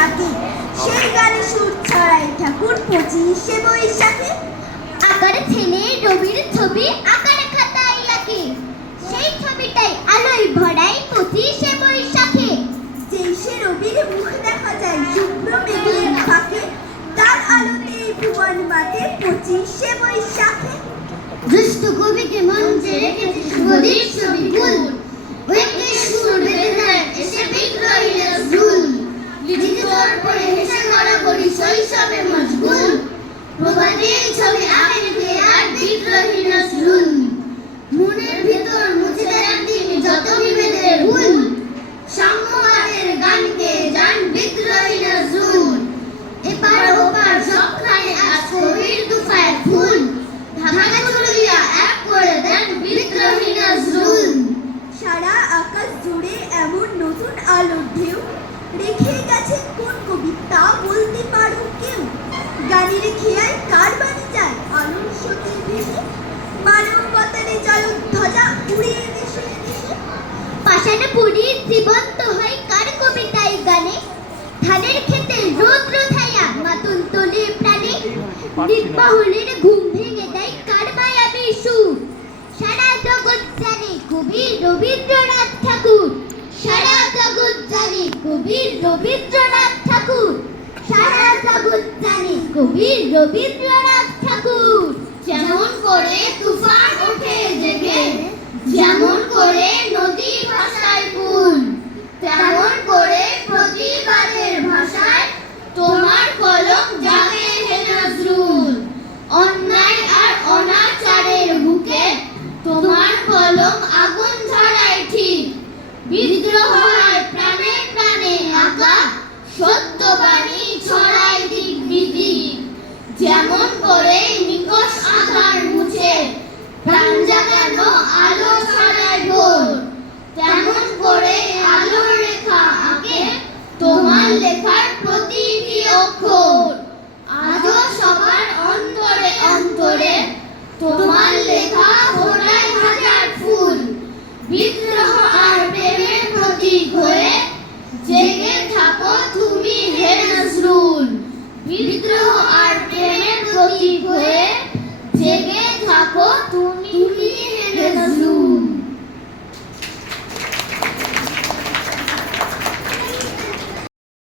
থাকে, সেই গানে সুর ছড়ায় ঠাকুর 25শে বৈশাখে। আকারে ছেলে রবির ছবি আকারে খাতায় আঁকে, সেই ছবিটাই আলোয় ভরায় 25শে বৈশাখে। যেই সে রবির মুখ দেখা যায় শুভ্র মেঘের ফাঁকে, তার আলোতে ভুবন মাতে 25শে বৈশাখে। দুষ্ট কবিকে মঞ্চে রেখেছে শুভদীপ ছবি ফুল, ওকে সুর বেঁধে দেয় এসে বিদ্রোহী নজরুল। লিখিত পড়ে হেসে করা করি শৈশবে মশগুল, প্রভাতী ছবি আঁকে আর বিদ্রোহী নজরুল। মনের ভিতর মুছে দেন তিনি যত বিভেদের ভুল, সাম্যবাদের গানকে যান বিদ্রোহী নজরুল। এপার ওপার সবখানে আজ কবির দুফায় ফুল, ঢাকা চুড়িয়া এক করে দেন বিদ্রোহী নজরুল। সারা আকাশ জুড়ে এমন নতুন আলোর ঢেউ রেখে গেছে কোন কবি তা বলতে পারো কেউ? গানের খেয়ায় কার বাণী যায় আলোর স্রোতে ভেসে, মানবতারে জলধ্বজা উড়িয়ে দেশে দেশে। পাষাণে পুরী জীবন্ত হয় কার কবিতায় গানে, ধানের খেতে রৌদ্র ছায়া মাতুল তোলে প্রাণে। নির্বাহনের ঘুম ভেঙে দেয় কার মায়াবী সুর, সারা জগৎ জানে কবি রবীন্দ্রনাথ ঠাকুর। সারা জগৎ জানে কবি রবীন্দ্রনাথ ঠাকুর। সারা জগৎ জানে কবি রবীন্দ্রনাথ ঠাকুর। যেমন করে তুফান ওঠে জেগে, যেমন করে নদী ভাষায় ফুল, তেমন করে প্রতিবাদের ভাষায় তোমার কলম জাগে হে নজরুল। অন্যায় আর অনাচারের বুকে তোমার কলম আগুন ঝরায় ঠিক, বিদ্রোহ হয় প্রাণে প্রাণে আঁকা, সত্যবাণী ছড়ায় দিক বিদিক। যেমন করে নিকষ আধার মুছে প্রাণ জাগানো আলো ছড়ায় ভোর, তেমন করে আলোর রেখা আঁকে তোমার লেখার প্রতিটি অক্ষর। আজও সবার অন্তরে অন্তরে তোমার লেখা ফোটায় হাজার ফুল, বিদ্রোহ আর প্রেমের প্রতীক হয়ে